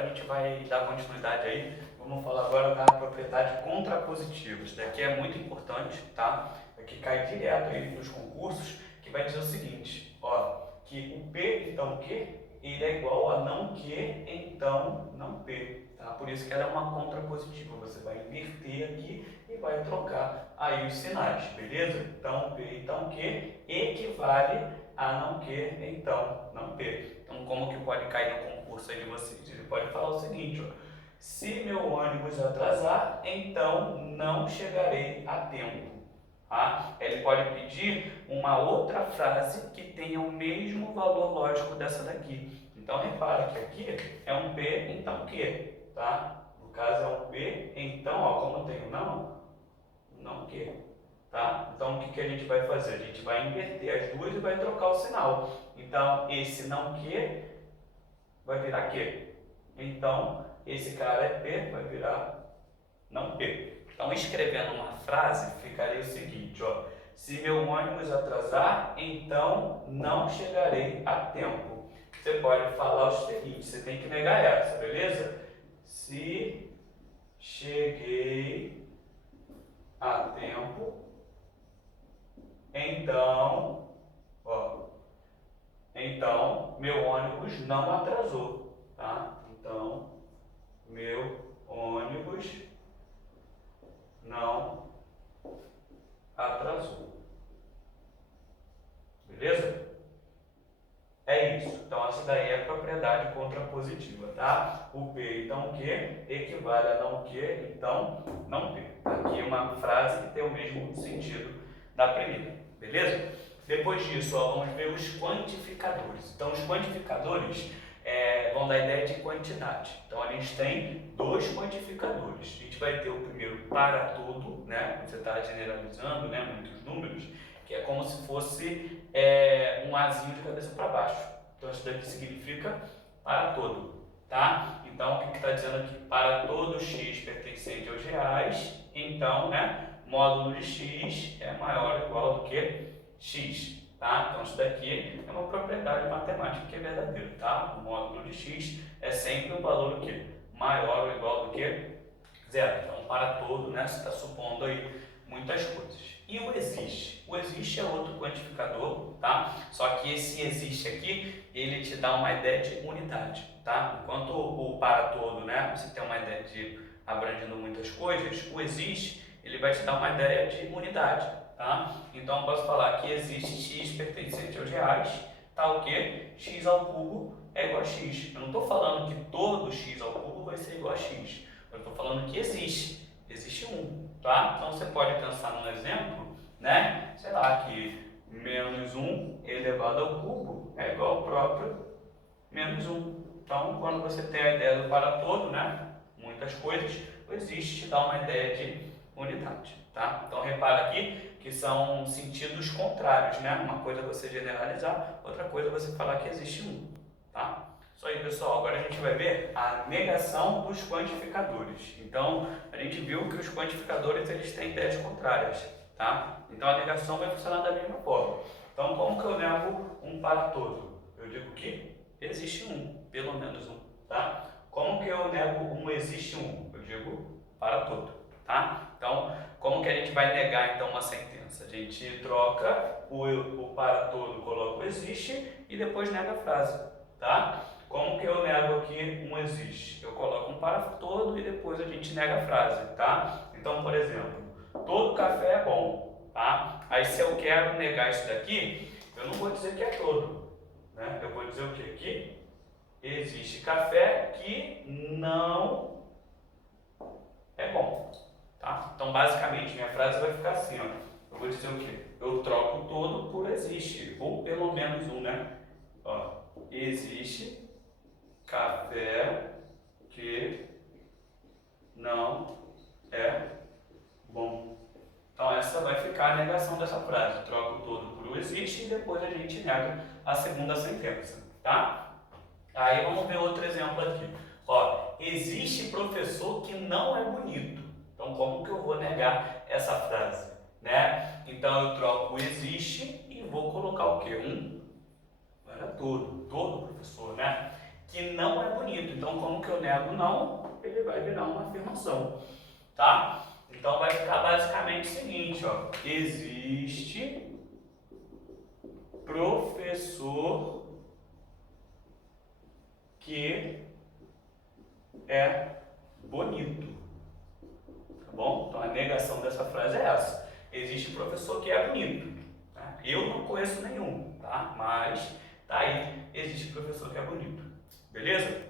agora a gente vai dar continuidade aí. Vamos falar agora da propriedade contrapositiva. Isso daqui é muito importante, tá? Aqui cai direto aí nos concursos, que vai dizer o seguinte, ó, que o P, então Q, ele é igual a não Q, então não P, tá? Por isso que ela é uma contrapositiva. Você vai inverter aqui e vai trocar aí os sinais, beleza? Então P, então Q equivale a não Q, então não P. Então, como que pode cair no concurso aí de vocês? Ele pode falar o seguinte, ó, se meu ônibus atrasar, então não chegarei a tempo. Tá? Ele pode pedir uma outra frase que tenha o mesmo valor lógico dessa daqui. Então, repara que aqui é um P, então Q. Tá? No caso é um P, então, ó, como tem o não Q. Tá? Então, o que a gente vai fazer? A gente vai inverter as duas e vai trocar o sinal. Então, esse não Q vai virar Q. Então, esse cara é P, vai virar não P. Então, escrevendo uma frase, ficaria o seguinte, ó. Se meu ônibus atrasar, então não chegarei a tempo. Você pode falar o seguinte, você tem que negar essa, beleza? Se cheguei a tempo, então meu ônibus não atrasou, tá? Então, meu ônibus não atrasou. Beleza? É isso. Então, essa daí é a propriedade contrapositiva, tá? O P, então Q, equivale a não Q, então não P. Aqui é uma frase que tem o mesmo sentido da primeira. Beleza? Depois disso, ó, vamos ver os quantificadores. Então, os quantificadores vão dar ideia de quantidade. Então, a gente tem dois quantificadores. A gente vai ter o primeiro para todo, né? Você está generalizando, né? Muitos números, que é como se fosse um azinho de cabeça para baixo. Então, isso daqui significa para todo, tá? Então, o que está dizendo aqui? Para todo x pertencente aos reais, então, né? Módulo de x é maior ou igual do que x, tá? Então, isso daqui é uma propriedade matemática que é verdadeira, tá? O módulo de x é sempre um valor que maior ou igual do que zero. Então, para todo, né? Você está supondo aí muitas coisas. E o existe? O existe é outro quantificador, tá? Só que esse existe aqui, ele te dá uma ideia de unidade, tá? Enquanto o para todo, né? Você tem uma ideia de abrangendo muitas coisas, o existe, ele vai te dar uma ideia de unidade, tá? Então, eu posso falar que existe x pertencente aos reais, tá o quê? X ao cubo é igual a x. Eu não estou falando que todo x ao cubo vai ser igual a x. Eu estou falando que existe 1, tá? Então, você pode pensar num exemplo, né? Sei lá, que menos 1 elevado ao cubo é igual ao próprio menos 1. Então, quando você tem a ideia do para todo, né? Muitas coisas, o existe te dá uma ideia de unidade, tá? Então, repara aqui que são sentidos contrários, né? Uma coisa é você generalizar, outra coisa é você falar que existe 1, tá? Isso aí, pessoal. Agora a gente vai ver a negação dos quantificadores. Então, a gente viu que os quantificadores eles têm ideias contrárias, tá? Então, a negação vai funcionar da mesma forma. Então, como que eu nego um para todo? Eu digo que existe 1, pelo menos 1, tá? Como que eu nego um existe 1? Eu digo para todo, tá? Então, como que a gente vai negar então uma sentença? A gente troca o para todo, coloca o existe e depois nega a frase, tá? Como que eu nego aqui um existe? Eu coloco um para todo e depois a gente nega a frase, tá? Então, por exemplo, todo café é bom, tá? Aí se eu quero negar isso daqui, eu não vou dizer que é todo, né? Eu vou dizer o quê? Que existe café que não é bom, tá? Então, basicamente, minha frase vai ficar assim, ó. Eu vou dizer o quê? Eu troco todo por existe, ou pelo menos 1, né? Ó, existe café que não é bom. Então, essa vai ficar a negação dessa frase. Troco todo por o existe e depois a gente nega a segunda sentença, tá? Aí vamos ver outro exemplo aqui. Ó, existe professor que não é bonito. Então, como que eu vou negar essa frase, né? Então, eu troco o existe e vou colocar o quê? Para todo professor, né? que não é bonito. Então, como que eu nego não? Ele vai virar uma afirmação, tá? Então, vai ficar basicamente o seguinte, ó. Existe professor que é bonito, tá bom? Então, a negação dessa frase é essa. Existe professor que é bonito. Tá? Eu não conheço nenhum, tá? Mas tá aí, existe professor que é bonito. Beleza?